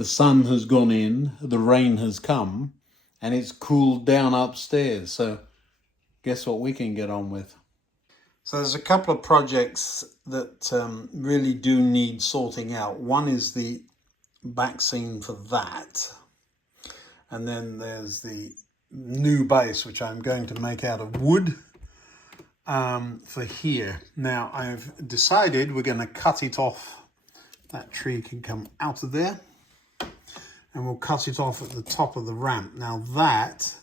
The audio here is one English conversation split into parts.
The sun has gone in, the rain has come, and it's cooled down upstairs. So guess what we can get on with? So there's a couple of projects that really do need sorting out. One is the back scene for that. And then there's the new base, which I'm going to make out of wood for here. Now I've decided we're going to cut it off. That tree can come out of there. And we'll cut it off at the top of the ramp. Now that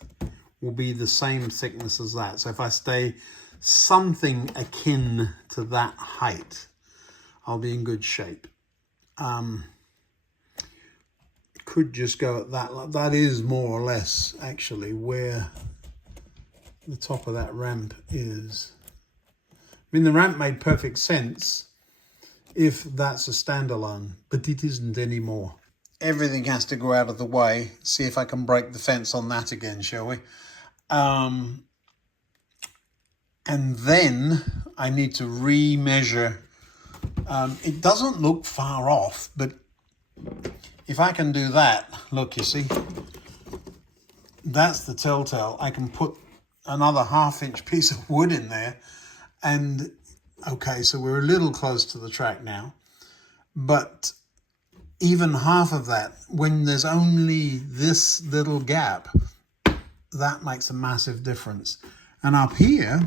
will be the same thickness as that. So if I stay something akin to that height, I'll be in good shape. Could just go at that. That is more or less actually where the top of that ramp is. I mean, the ramp made perfect sense if that's a standalone, but it isn't anymore. Everything has to go out of the way. See if I can break the fence on that again, shall we? And then I need to re-measure. It doesn't look far off, but if I can do that, look, you see, that's the telltale. I can put another 1/2 inch piece of wood in there. And okay, so we're a little close to the track now, but even half of that, when there's only this little gap, that makes a massive difference. And up here,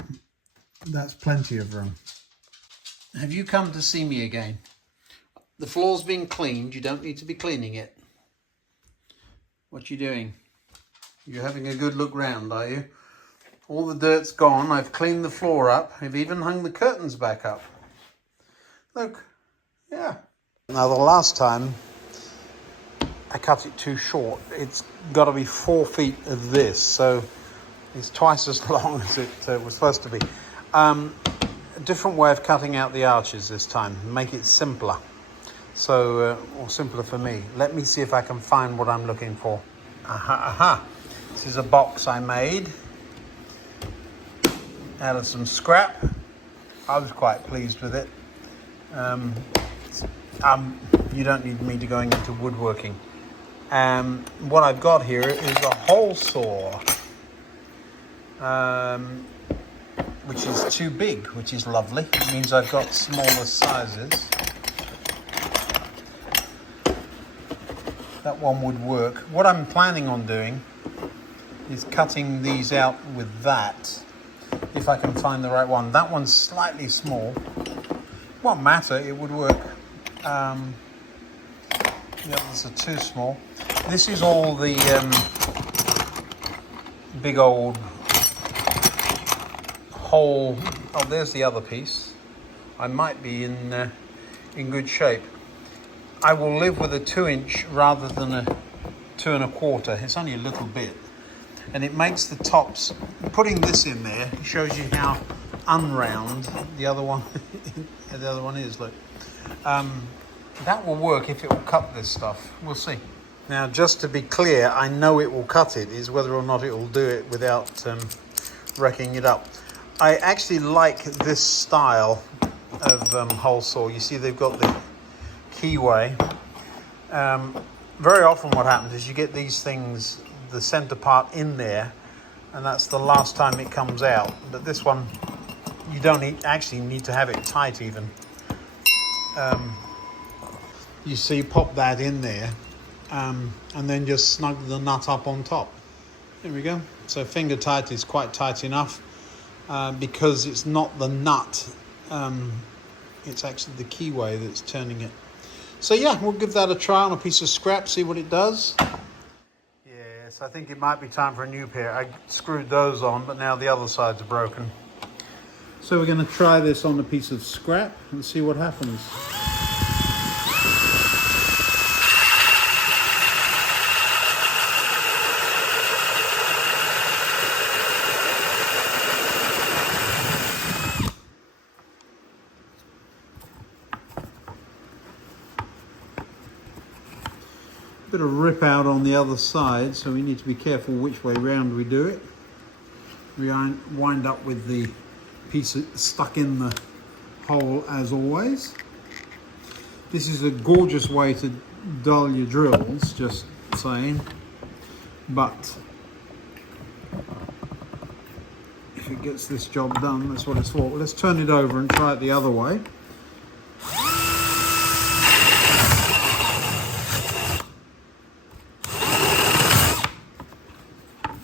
that's plenty of room. Have you come to see me again? The floor's been cleaned. You don't need to be cleaning it. What you doing? You're having a good look round, are you? All the dirt's gone. I've cleaned the floor up. I've even hung the curtains back up. Look, yeah. Now the last time I cut it too short. It's got to be 4 feet of this, so it's twice as long as it was supposed to be. A different way of cutting out the arches this time. Make it simpler. So, or simpler for me. Let me see if I can find what I'm looking for. Aha. This is a box I made out of some scrap. I was quite pleased with it. You don't need me to go into woodworking. What I've got here is a hole saw, which is too big, which is lovely. It means I've got smaller sizes. That one would work. What I'm planning on doing is cutting these out with that, if I can find the right one. That one's slightly small. Won't matter, it would work. The others are too small. This is all the big old hole. Oh, there's the other piece. I might be in good shape. I will live with a 2-inch rather than a 2 1/4. It's only a little bit, and it makes the tops. Putting this in there shows you how unround the other one is. Look, that will work if it will cut this stuff. We'll see. Now, just to be clear, I know it will cut it. Is whether or not it will do it without wrecking it up. I actually like this style of hole saw. You see, they've got the keyway. Very often what happens is you get these things, the center part in there, and that's the last time it comes out. But this one, you don't actually need to have it tight even. You see, pop that in there, and then just snug the nut up on top. There we go. So finger tight is quite tight enough, because it's not the nut, it's actually the keyway that's turning it. So yeah, we'll give that a try on a piece of scrap, see what it does. Yes, I think it might be time for a new pair. I screwed those on, but now the other sides are broken. So we're going to try this on a piece of scrap and see what happens. Bit of rip out on the other side, so we need to be careful which way round we do it. We wind up with the piece stuck in the hole as always. This is a gorgeous way to dull your drills, just saying. But if it gets this job done, that's what it's for. Let's turn it over and try it the other way.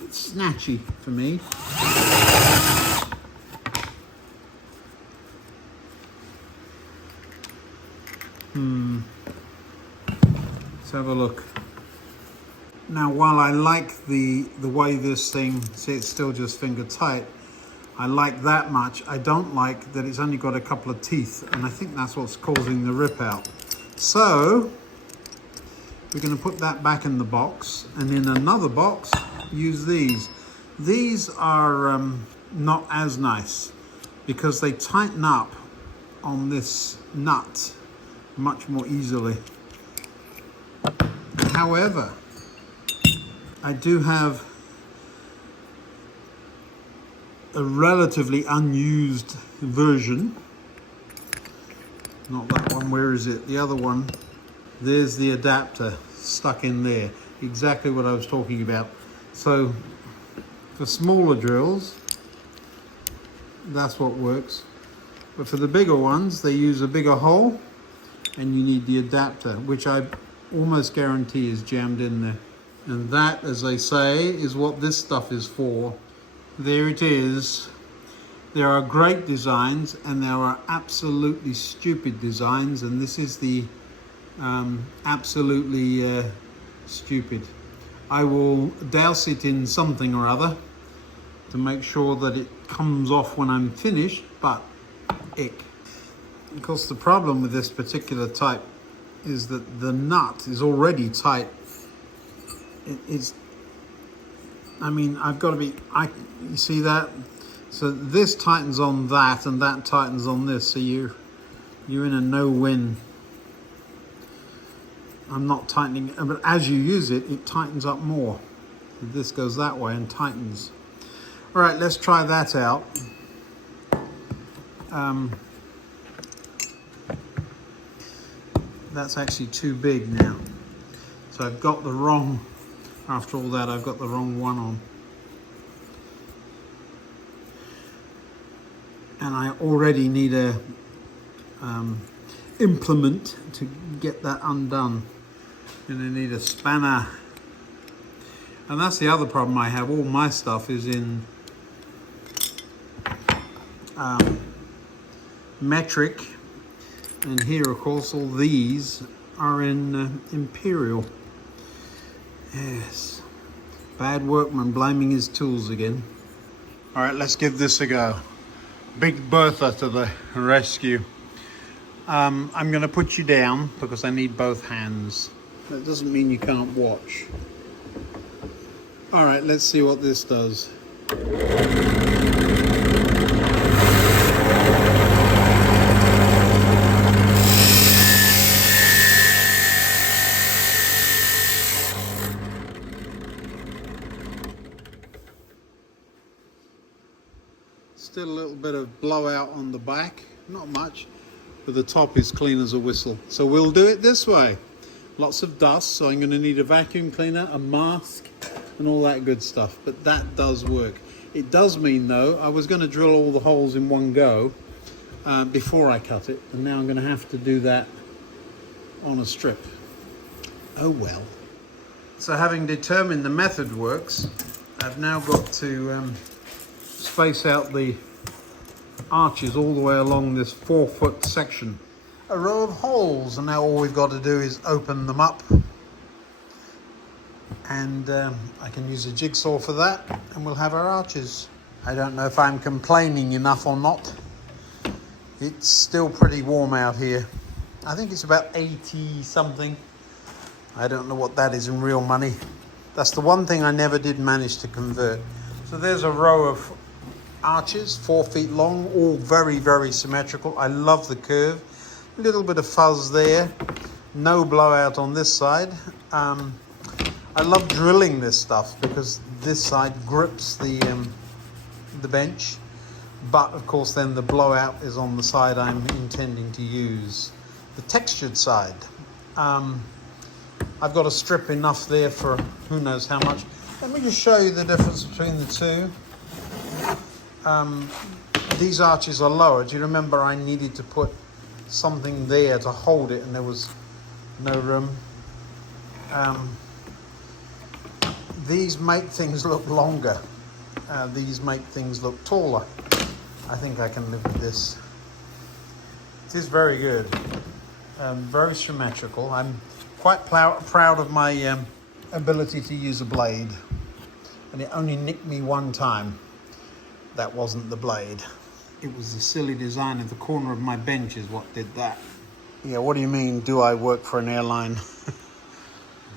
It's snatchy for me. Let's have a look. Now, while I like the way this thing, see, it's still just finger tight, I like that much. I don't like that it's only got a couple of teeth, and I think that's what's causing the rip out. So we're going to put that back in the box, and in another box use these. These are not as nice because they tighten up on this nut much more easily. However, I do have a relatively unused version. Not that one, where is it? The other one. There's the adapter stuck in there. Exactly what I was talking about. So for smaller drills, that's what works. But for the bigger ones, they use a bigger hole and you need the adapter, which I almost guarantee is jammed in there. And that, as they say, is what this stuff is for. There it is. There are great designs and there are absolutely stupid designs, and this is the absolutely stupid. I will douse it in something or other to make sure that it comes off when I'm finished, but ick. Of course, the problem with this particular type is that the nut is already tight. It's, I mean, I've got to be, you see that? So this tightens on that and that tightens on this, so you're in a no-win. I'm not tightening, but as you use it, it tightens up more. So this goes that way and tightens. All right, let's try that out. That's actually too big now. So I've got the wrong, after all that, I've got the wrong one on. And I already need a implement to get that undone. And I need a spanner. And that's the other problem I have. All my stuff is in metric. And here, of course, all these are in imperial. Yes. Bad workman blaming his tools again. All right, let's give this a go. Big Bertha to the rescue. I'm going to put you down because I need both hands. That doesn't mean you can't watch. All right, let's see what this does. Still a little bit of blowout on the back, not much, but the top is clean as a whistle. So we'll do it this way. Lots of dust, so I'm going to need a vacuum cleaner, a mask, and all that good stuff. But that does work. It does mean, though, I was going to drill all the holes in one go before I cut it, and now I'm going to have to do that on a strip. Oh well. So having determined the method works, I've now got to space out the arches all the way along this 4-foot section. A row of holes, and now all we've got to do is open them up, and I can use a jigsaw for that, and we'll have our arches. I don't know if I'm complaining enough or not. It's still pretty warm out here. I think it's about 80 something. I don't know what that is in real money. That's the one thing I never did manage to convert. So there's a row of arches, 4 feet long, all very, very symmetrical. I love the curve. A little bit of fuzz there. No blowout on this side. I love drilling this stuff because this side grips the bench. But of course then the blowout is on the side I'm intending to use. The textured side. I've got a strip enough there for who knows how much. Let me just show you the difference between the two. These arches are lower. Do you remember I needed to put something there to hold it and there was no room? These make things look longer. These make things look taller. I think I can live with this. It is very good. Very symmetrical. I'm quite proud of my ability to use a blade. And it only nicked me one time. That wasn't the blade. It was the silly design at the corner of my bench is what did that. Yeah, what do you mean, do I work for an airline?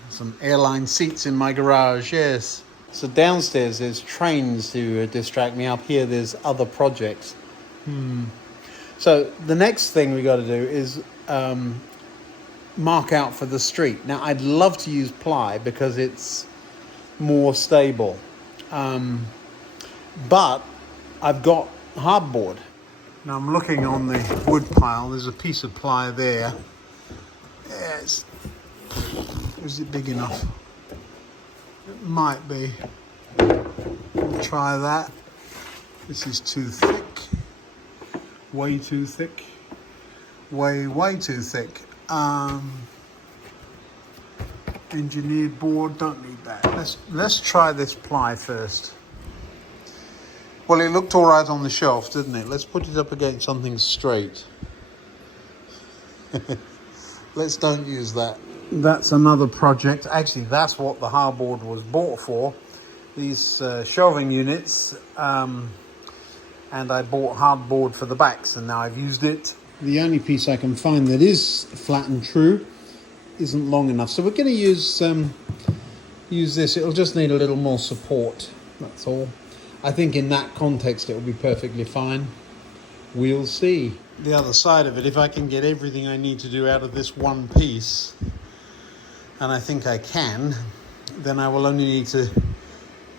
Some airline seats in my garage, yes. So downstairs there's trains to distract me. Up here there's other projects. So the next thing we got to do is mark out for the street. Now I'd love to use ply because it's more stable. But I've got hardboard. Now I'm looking on the wood pile. There's a piece of ply there. Yes. Is it big enough? It might be. We'll try that. This is too thick. Way too thick. Way too thick. Engineered board, don't need that. Let's try this ply first. Well, it looked all right on the shelf, didn't it? Let's put it up against something straight. Let's don't use that. That's another project. Actually, that's what the hardboard was bought for. These shelving units. And I bought hardboard for the backs, and now I've used it. The only piece I can find that is flat and true isn't long enough. So we're going to use this. It'll just need a little more support. That's all. I think in that context it will be perfectly fine. We'll see. The other side of it, if I can get everything I need to do out of this one piece, and I think I can, then I will only need to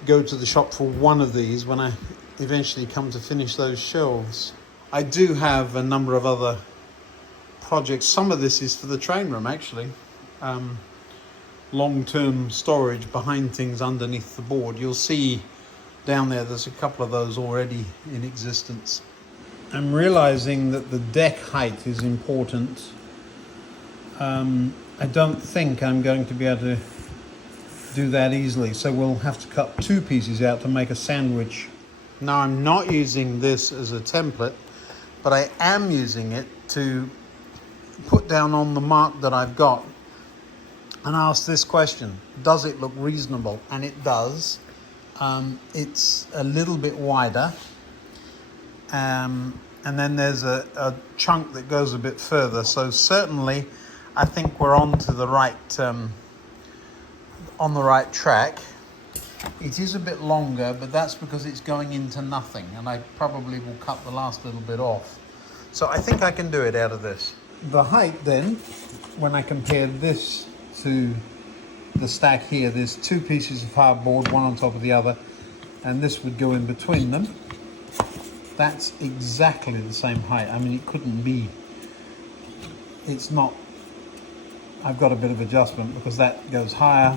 go to the shop for one of these when I eventually come to finish those shelves. I do have a number of other projects. Some of this is for the train room, actually. Long-term storage behind things underneath the board. You'll see down there's a couple of those already in existence. I'm realizing that the deck height is important. I don't think I'm going to be able to do that easily, so we'll have to cut two pieces out to make a sandwich. Now I'm not using this as a template, but I am using it to put down on the mark that I've got and ask this question: does it look reasonable? And it does. It's a little bit wider, and then there's a chunk that goes a bit further. So certainly, I think we're on the right track. It is a bit longer, but that's because it's going into nothing, and I probably will cut the last little bit off. So I think I can do it out of this. The height then, when I compare this to the stack here, there's two pieces of hardboard, one on top of the other, and this would go in between them. That's exactly the same height. I mean, it couldn't be. It's not. I've got a bit of adjustment because that goes higher,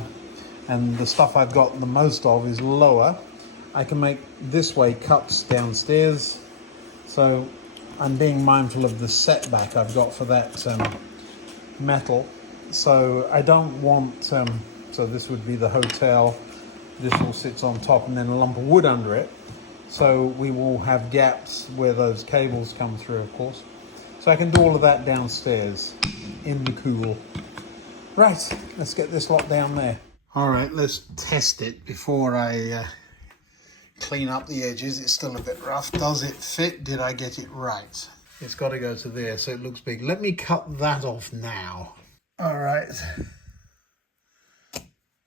and the stuff I've got the most of is lower. I can make this way cuts downstairs, so I'm being mindful of the setback I've got for that metal. So I don't want, so this would be the hotel, this all sits on top and then a lump of wood under it. So we will have gaps where those cables come through, of course. So I can do all of that downstairs in the cool. Right, let's get this lot down there. All right, let's test it before I clean up the edges. It's still a bit rough. Does it fit? Did I get it right? It's got to go to there, so it looks big. Let me cut that off now. All right.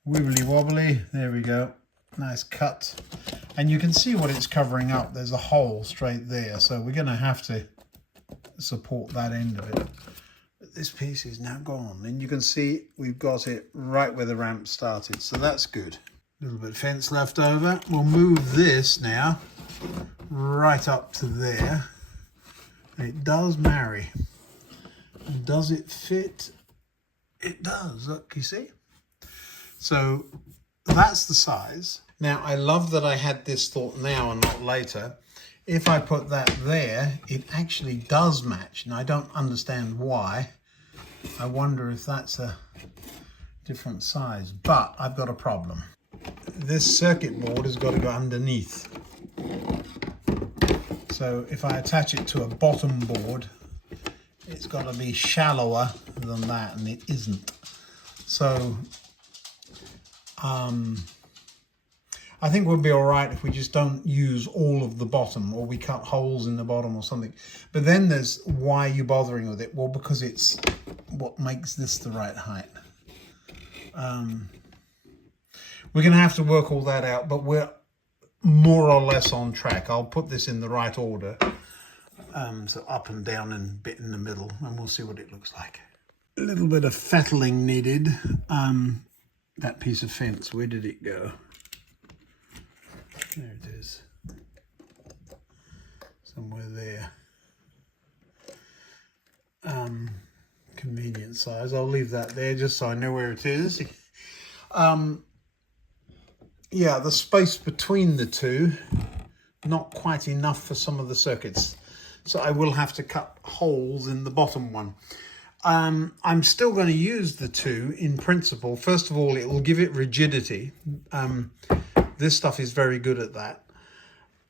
Wibbly wobbly. There we go. Nice cut. And you can see what it's covering up. There's a hole straight there, so we're going to have to support that end of it. But this piece is now gone, and you can see we've got it right where the ramp started, so that's good. A little bit of fence left over. We'll move this now right up to there. And it does marry. And does it fit? It does. Look, you see? So that's the size. Now, I love that I had this thought now and not later. If I put that there, it actually does match. And I don't understand why. I wonder if that's a different size. But I've got a problem. This circuit board has got to go underneath. So if I attach it to a bottom board, it's got to be shallower than that, and it isn't. So I think we'll be all right if we just don't use all of the bottom, or we cut holes in the bottom or something. But then there's, why are you bothering with it? Well, because it's what makes this the right height. We're going to have to work all that out, but we're more or less on track. I'll put this in the right order. So up and down and bit in the middle, and we'll see what it looks like. A little bit of fettling needed. That piece of fence, where did it go? There it is. Somewhere there. Convenient size. I'll leave that there just so I know where it is. Yeah, the space between the two, not quite enough for some of the circuits. So I will have to cut holes in the bottom one. I'm still going to use the two in principle. First of all, it will give it rigidity. This stuff is very good at that.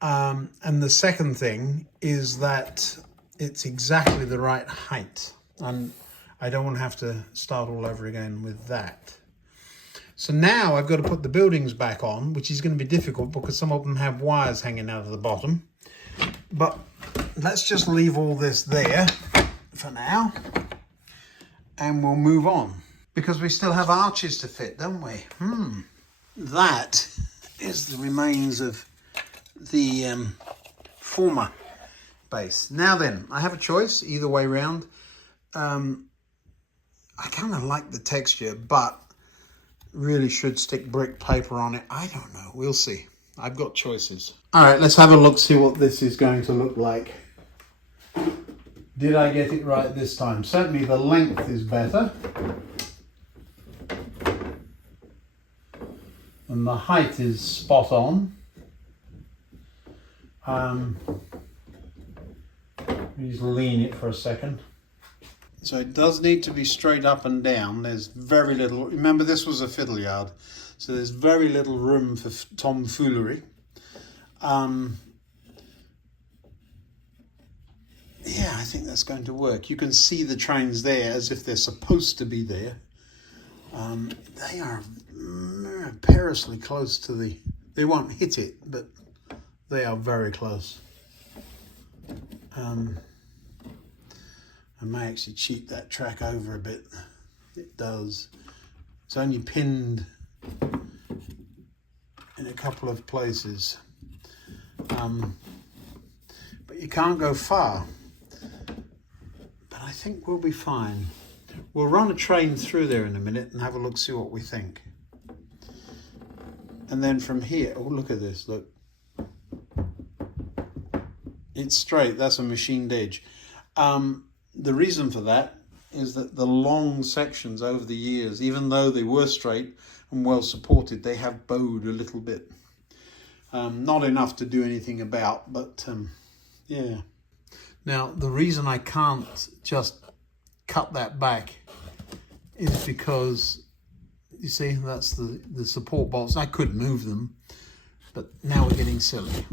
And the second thing is that it's exactly the right height. And I don't want to have to start all over again with that. So now I've got to put the buildings back on, which is going to be difficult because some of them have wires hanging out of the bottom. But let's just leave all this there for now, and we'll move on, because we still have arches to fit, don't we? That is the remains of the former base. Now then, I have a choice either way round. I kind of like the texture, but really should stick brick paper on it. I don't know, we'll see. I've got choices. All right, let's have a look, see what this is going to look like. Did I get it right this time? Certainly the length is better. And the height is spot on. Just lean it for a second. So it does need to be straight up and down. There's very little, remember this was a fiddle yard, so there's very little room for tomfoolery. Yeah, I think that's going to work. You can see the trains there as if they're supposed to be there. They are perilously close to the, they won't hit it, but they are very close. I may actually cheat that track over a bit. It does. It's only pinned in a couple of places. But you can't go far. But I think we'll be fine. We'll run a train through there in a minute and have a look, see what we think. And then from here, oh, look at this, look. It's straight, that's a machined edge. The reason for that is that the long sections over the years, even though they were straight and well supported, they have bowed a little bit. Not enough to do anything about, but yeah. Now, the reason I can't just cut that back is because, you see, that's the support bolts. I could move them, but now we're getting silly.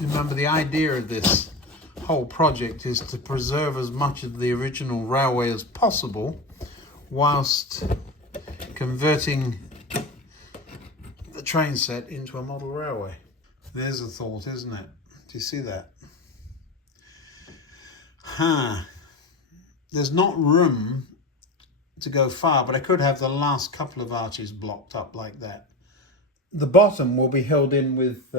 Remember, the idea of this whole project is to preserve as much of the original railway as possible whilst converting the train set into a model railway. There's a thought, isn't it? Do you see that? There's not room to go far, but I could have the last couple of arches blocked up like that. The bottom will be held in with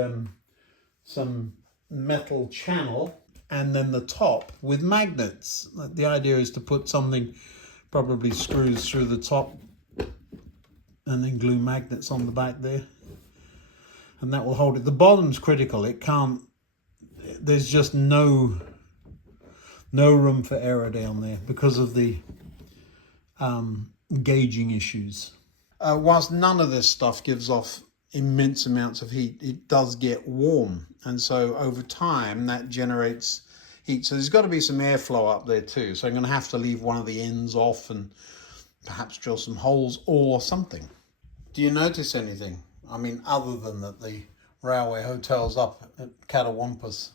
some metal channel, and then the top with magnets. The idea is to put something, probably screws through the top, and then glue magnets on the back there, and that will hold it. The bottom's critical. It can't, there's just no room for error down there because of the gauging issues. whilst none of this stuff gives off immense amounts of heat, it does get warm. And so over time, that generates heat. So there's got to be some airflow up there too. So I'm going to have to leave one of the ends off and perhaps drill some holes or something. Do you notice anything? I mean, other than that the railway hotel's up at Catawampus.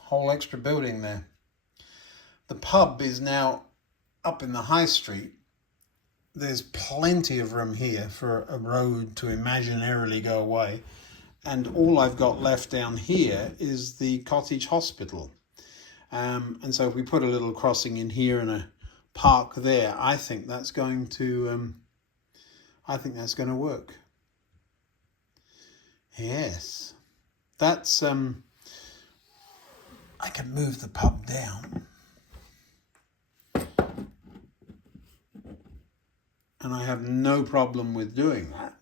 Whole extra building there. The pub is now up in the high street. There's plenty of room here for a road to imaginarily go away. And all I've got left down here is the cottage hospital. And so if we put a little crossing in here and a park there, I think that's going to work. Yes, that's I can move the pub down, and I have no problem with doing that.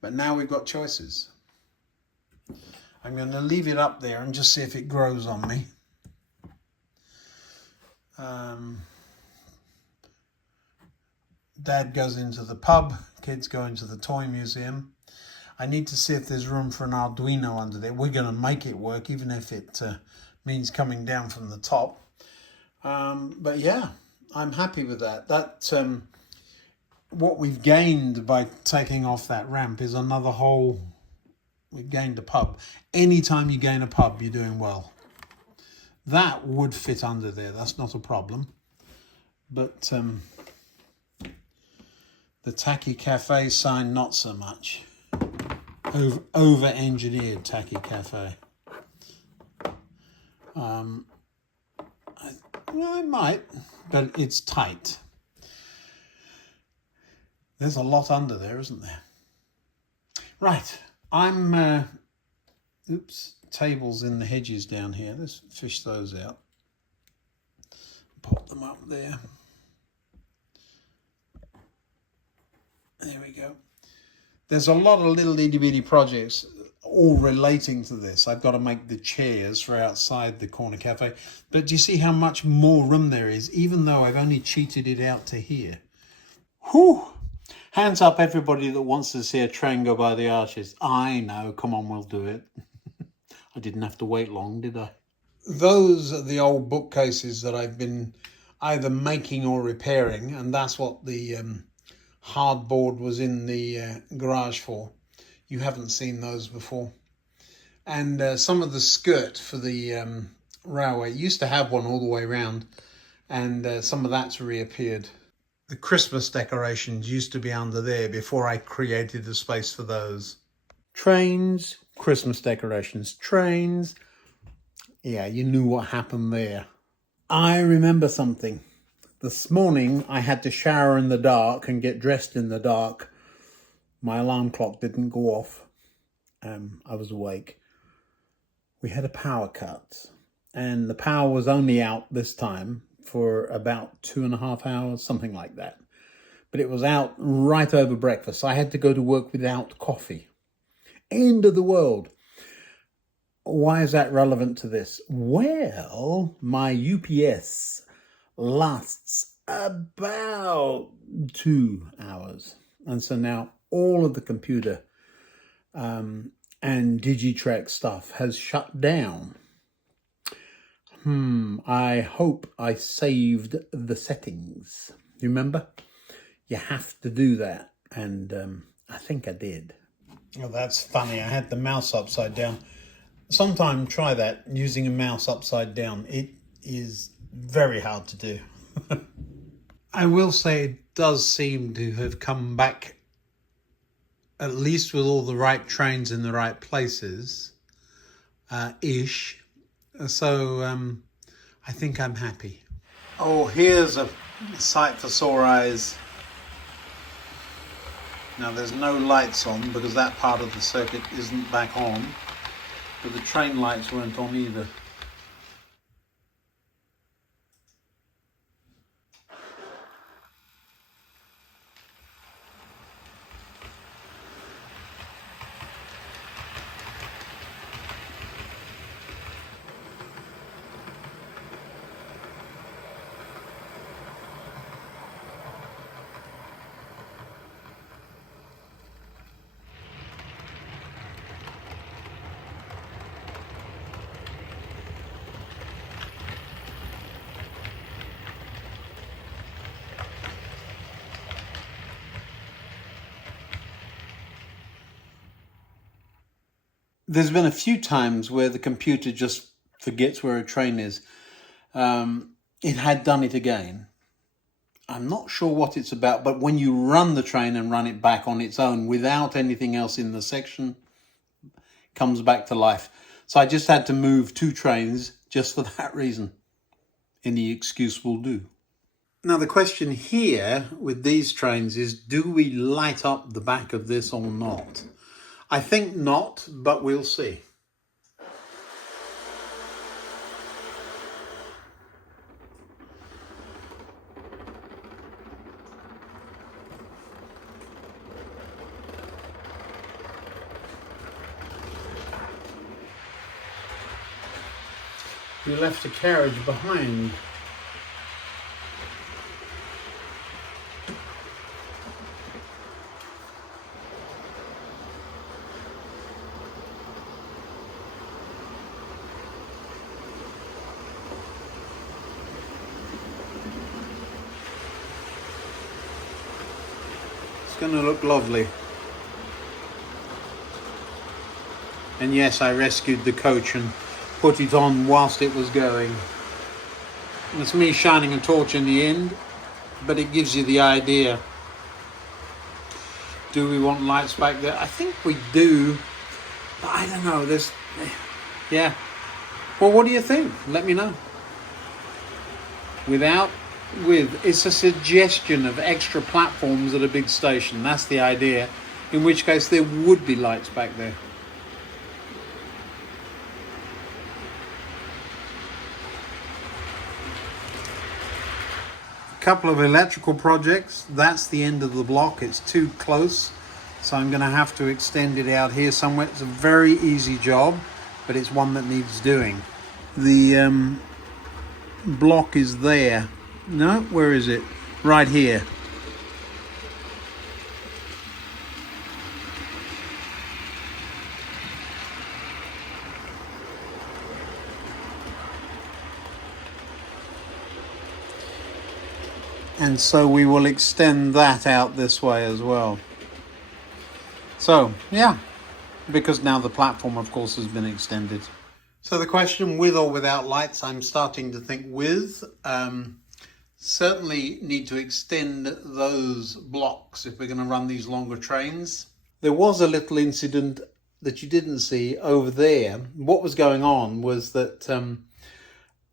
But now we've got choices. I'm going to leave it up there and just see if it grows on me. Dad goes into the pub, kids go into the toy museum. I need to see if there's room for an Arduino under there. We're going to make it work, even if it means coming down from the top. But yeah, I'm happy with that. What we've gained by taking off that ramp is another whole. We've gained a pub. Anytime you gain a pub, you're doing well. That would fit under there. That's not a problem. But the Tacky Cafe sign, not so much. Over-engineered Tacky Cafe. Well, it might, but it's tight. There's a lot under there, isn't there? Right, I'm... tables in the hedges down here. Let's fish those out. Pop them up there. There we go. There's a lot of little itty-bitty projects all relating to this. I've got to make the chairs for outside the corner cafe. But do you see how much more room there is, even though I've only cheated it out to here? Whew! Hands up everybody that wants to see a train go by the arches. I know, come on, we'll do it. I didn't have to wait long, did I? Those are the old bookcases that I've been either making or repairing, and that's what the hardboard was in the garage for. You haven't seen those before. And some of the skirt for the railway used to have one all the way around, and some of that's reappeared. The Christmas decorations used to be under there before I created the space for those. Trains, Christmas decorations, trains. Yeah, you knew what happened there. I remember something. This morning I had to shower in the dark and get dressed in the dark. My alarm clock didn't go off. I was awake. We had a power cut, and the power was only out this time for about 2.5 hours, something like that. But it was out right over breakfast. I had to go to work without coffee. End of the world. Why is that relevant to this? Well, my UPS lasts about 2 hours. And so now all of the computer and Digitrack stuff has shut down. I hope I saved the settings. You remember? You have to do that. And I think I did. Oh, that's funny. I had the mouse upside down. Sometime try that, using a mouse upside down. It is very hard to do. I will say it does seem to have come back, at least with all the right trains in the right places, ish. So I think I'm happy. Oh, here's a sight for sore eyes. Now there's no lights on because that part of the circuit isn't back on, but the train lights weren't on either. There's been a few times where the computer just forgets where a train is. It had done it again. I'm not sure what it's about, but when you run the train and run it back on its own without anything else in the section, it comes back to life. So I just had to move 2 trains just for that reason. Any excuse will do. Now the question here with these trains is, do we light up the back of this or not? I think not, but we'll see. We left a carriage behind. It's going to look lovely. And yes, I rescued the coach and put it on whilst it was going. It's me shining a torch in the end, but it gives you the idea. Do we want lights back there? I think we do, but I don't know. Yeah. Well, what do you think? Let me know. It's a suggestion of extra platforms at a big station. That's the idea. In which case there would be lights back there. Couple of electrical projects. That's the end of the block. It's too close, so I'm going to have to extend it out here somewhere. It's a very easy job, but it's one that needs doing. The block is there. No, where is it? Right here. And so we will extend that out this way as well. So, yeah, because now the platform, of course, has been extended. So the question, with or without lights, I'm starting to think with. Certainly need to extend those blocks if we're going to run these longer trains. There was a little incident that you didn't see over there. What was going on was that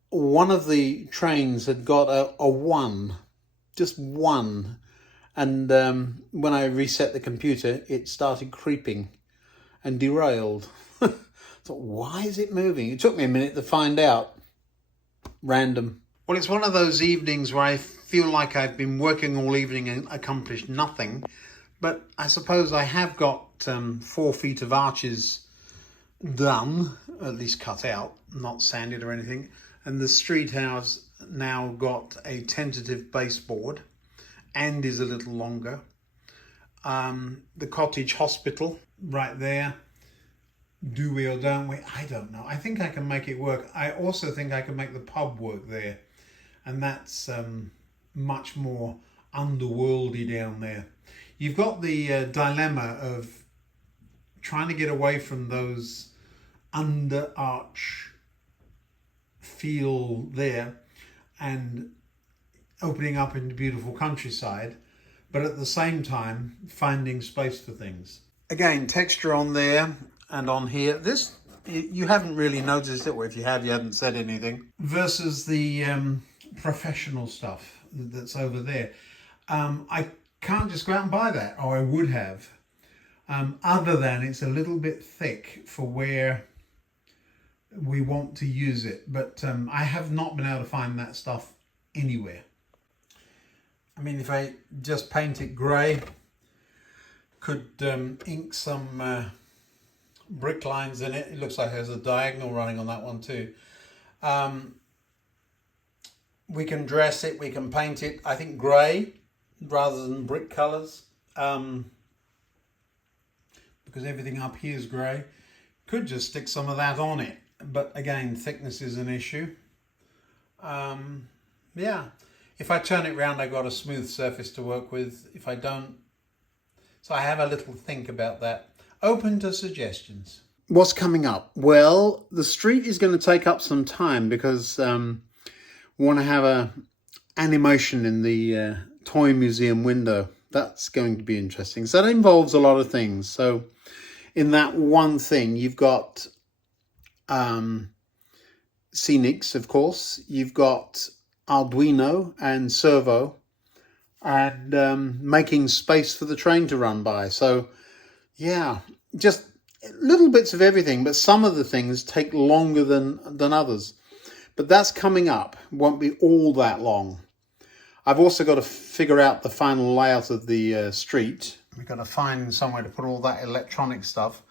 one of the trains had got a 1. Just 1, and when I reset the computer it started creeping and derailed. I thought, why is it moving? It took me a minute to find out. Random. Well, it's one of those evenings where I feel like I've been working all evening and accomplished nothing, but I suppose I have got 4 feet of arches done, at least cut out, not sanded or anything, and the street house now got a tentative baseboard and is a little longer. The cottage hospital right there. Do we or don't we? I don't know. I think I can make it work. I also think I can make the pub work there, and that's much more underworldy down there. You've got the dilemma of trying to get away from those under arch feel there and opening up into beautiful countryside, but at the same time finding space for things. Again, texture on there and on here. This, you haven't really noticed it, or if you have, you haven't said anything. Versus the professional stuff that's over there. I can't just go out and buy that, or I would have. Other than it's a little bit thick for where we want to use it, but I have not been able to find that stuff anywhere. I mean, if I just paint it grey, could ink some brick lines in it. It looks like there's a diagonal running on that one too. We can dress it, we can paint it, I think grey rather than brick colours, because everything up here is grey. Could just stick some of that on it. But again, thickness is an issue. Yeah, if I turn it round, I've got a smooth surface to work with. If I don't, so I have a little think about that. Open to suggestions. what's coming up? Well, the street is going to take up some time because we want to have a animation in the toy museum window. That's going to be interesting. So that involves a lot of things. So in that one thing, you've got scenics, of course. You've got Arduino and servo, and making space for the train to run by. So yeah, just little bits of everything, but some of the things take longer than others. But that's coming up. Won't be all that long. I've also got to figure out the final layout of the street. We've got to find somewhere to put all that electronic stuff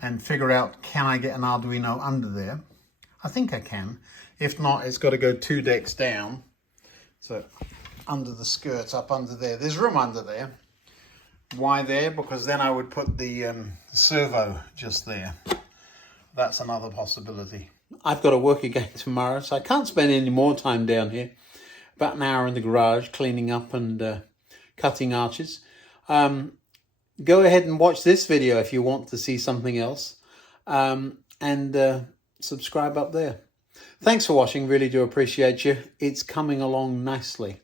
and figure out, can I get an Arduino under there? I think I can. If not, it's got to go 2 decks down. So under the skirts, up under there. There's room under there. Why there? Because then I would put the servo just there. That's another possibility. I've got to work again tomorrow, so I can't spend any more time down here. About an hour in the garage cleaning up and cutting arches. Go ahead and watch this video if you want to see something else, and subscribe up there. Thanks for watching. Really do appreciate you. It's coming along nicely.